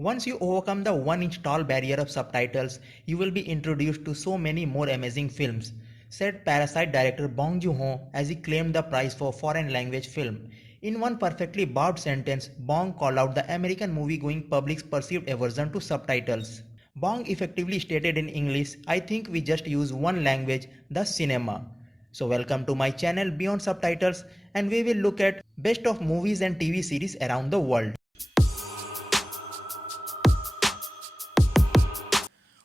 Once you overcome the 1-inch tall barrier of subtitles, you will be introduced to so many more amazing films, said Parasite director Bong Joon-ho as he claimed the prize for foreign language film. In one perfectly barbed sentence, Bong called out the American movie-going public's perceived aversion to subtitles. Bong effectively stated in English, I think we just use one language, the cinema. So welcome to my channel Beyond Subtitles, and we will look at best of movies and TV series around the world.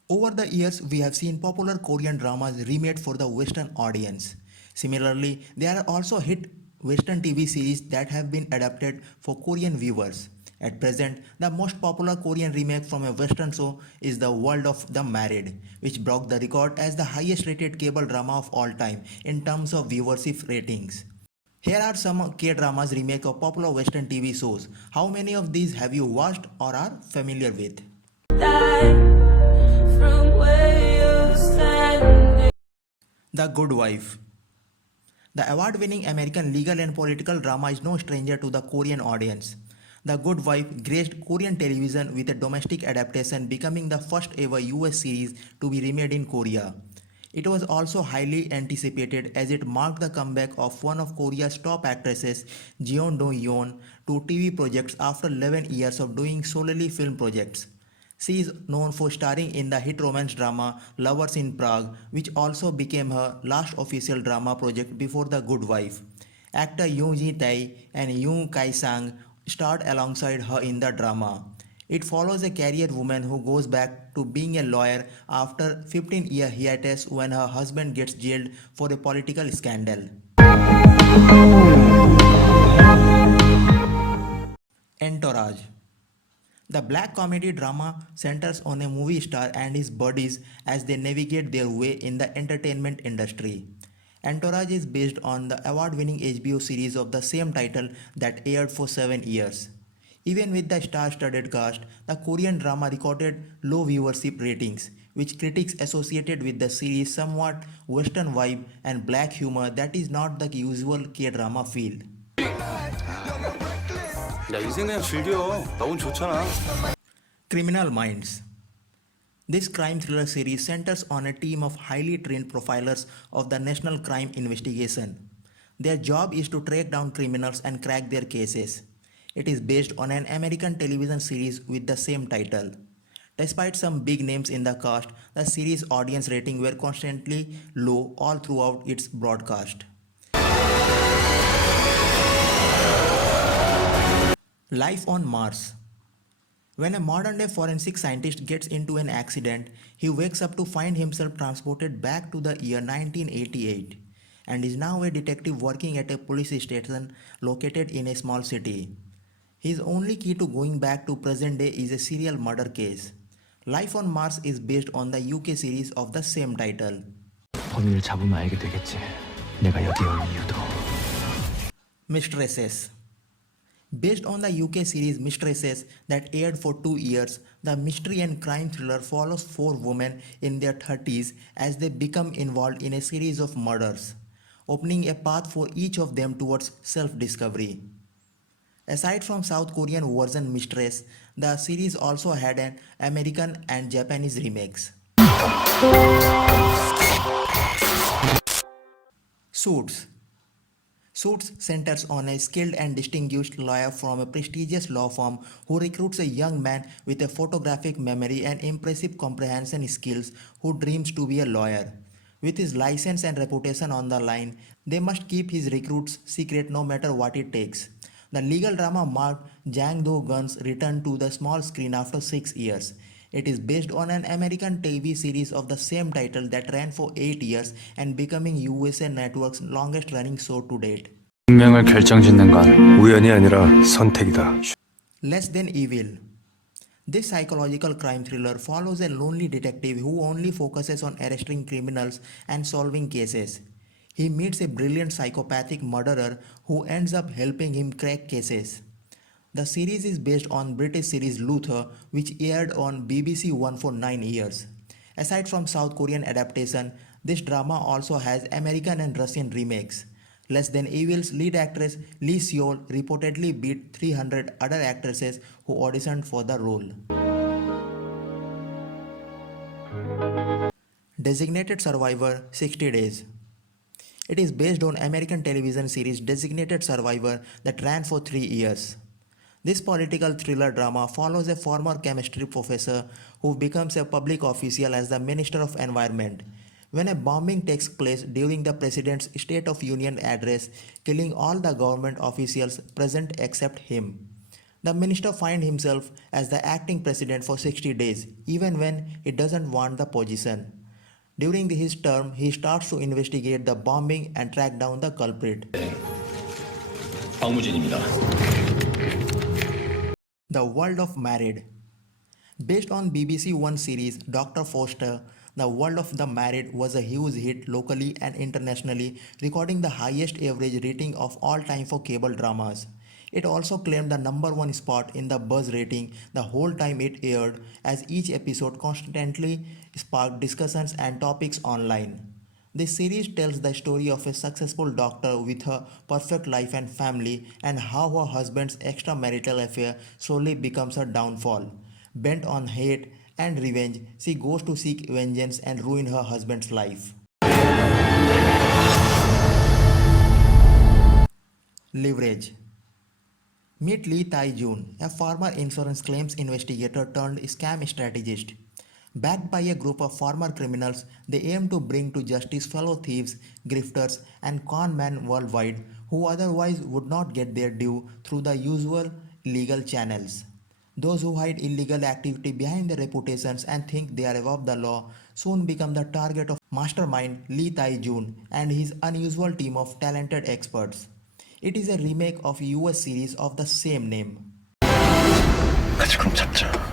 Over the years, we have seen popular Korean dramas remade for the Western audience. Similarly, there are also hit Western TV series that have been adapted for Korean viewers. At present, the most popular Korean remake from a Western show is The World of the Married, which broke the record as the highest rated cable drama of all time in terms of viewership ratings. Here are some K-dramas remake of popular Western TV shows. How many of these have you watched or are familiar with? The Good Wife. The award-winning American legal and political drama is no stranger to the Korean audience. The Good Wife graced Korean television with a domestic adaptation, becoming the first ever US series to be remade in Korea. It was also highly anticipated as it marked the comeback of one of Korea's top actresses, Jeon Do-yeon, to TV projects after 11 years of doing solely film projects. She is known for starring in the hit romance drama Lovers in Prague, which also became her last official drama project before The Good Wife. Actor Yoon Ji-tae and Yoon Kai-sang starred alongside her in the drama. It follows a career woman who goes back to being a lawyer after 15-year hiatus when her husband gets jailed for a political scandal. Entourage. The black comedy drama centers on a movie star and his buddies as they navigate their way in the entertainment industry. Entourage is based on the award-winning HBO series of the same title that aired for 7 years. Even with the star-studded cast, the Korean drama recorded low viewership ratings, which critics associated with the series' somewhat Western vibe and black humor that is not the usual K-drama feel. 야, 인생 그냥 즐겨. 너무 좋잖아. Criminal Minds. This crime thriller series centers on a team of highly trained profilers of the National Crime Investigation. Their job is to track down criminals and crack their cases. It is based on an American television series with the same title. Despite some big names in the cast, the series' audience rating were constantly low all throughout its broadcast. Life on Mars. When a modern-day forensic scientist gets into an accident, he wakes up to find himself transported back to the year 1988 and is now a detective working at a police station located in a small city. His only key to going back to present day is a serial murder case. Life on Mars is based on the UK series of the same title. 범인을 잡으면 알게 되겠지. 내가 여기에 온 이유도. Mistresses. Based on the UK series Mistresses that aired for 2 years, the mystery and crime thriller follows 4 women in their 30s as they become involved in a series of murders, opening a path for each of them towards self-discovery. Aside from South Korean version Mistress, the series also had an American and Japanese remakes. Suits. Suits centers on a skilled and distinguished lawyer from a prestigious law firm who recruits a young man with a photographic memory and impressive comprehension skills who dreams to be a lawyer. With his license and reputation on the line, they must keep his recruits secret no matter what it takes. The legal drama marked Jang Do-gun's return to the small screen after 6 years. It is based on an American TV series of the same title that ran for 8 years and becoming USA Network's longest running show to date. 운명을 결정짓는 건 우연이 아니라 선택이다. Less Than Evil. This psychological crime thriller follows a lonely detective who only focuses on arresting criminals and solving cases. He meets a brilliant psychopathic murderer who ends up helping him crack cases. The series is based on British series Luther, which aired on BBC One for 9 years. Aside from South Korean adaptation, this drama also has American and Russian remakes. Less Than Evil's lead actress Lee Seol reportedly beat 300 other actresses who auditioned for the role. Designated Survivor 60 Days. It is based on American television series Designated Survivor that ran for 3 years. This political thriller drama follows a former chemistry professor who becomes a public official as the Minister of Environment when a bombing takes place during the President's State of Union address, killing all the government officials present except him. The minister finds himself as the acting president for 60 days, even when he doesn't want the position. During his term, he starts to investigate the bombing and track down the culprit. 박무진입니다. The World of Married. Based on BBC One series Dr. Foster, The World of the Married was a huge hit locally and internationally, recording the highest average rating of all time for cable dramas. It also claimed the number 1 spot in the Buzz rating the whole time it aired, as each episode constantly sparked discussions and topics online. This series tells the story of a successful doctor with her perfect life and family, and how her husband's extramarital affair slowly becomes her downfall. Bent on hate and revenge, she goes to seek vengeance and ruin her husband's life. Leverage. Meet Lee Tai-jun, a former insurance claims investigator turned scam strategist. Backed by a group of former criminals, they aim to bring to justice fellow thieves, grifters, and con men worldwide who otherwise would not get their due through the usual legal channels. Those who hide illegal activity behind their reputations and think they are above the law soon become the target of mastermind Lee Tai-jun and his unusual team of talented experts. It is a remake of US series of the same name. 같이 그럼 잡자.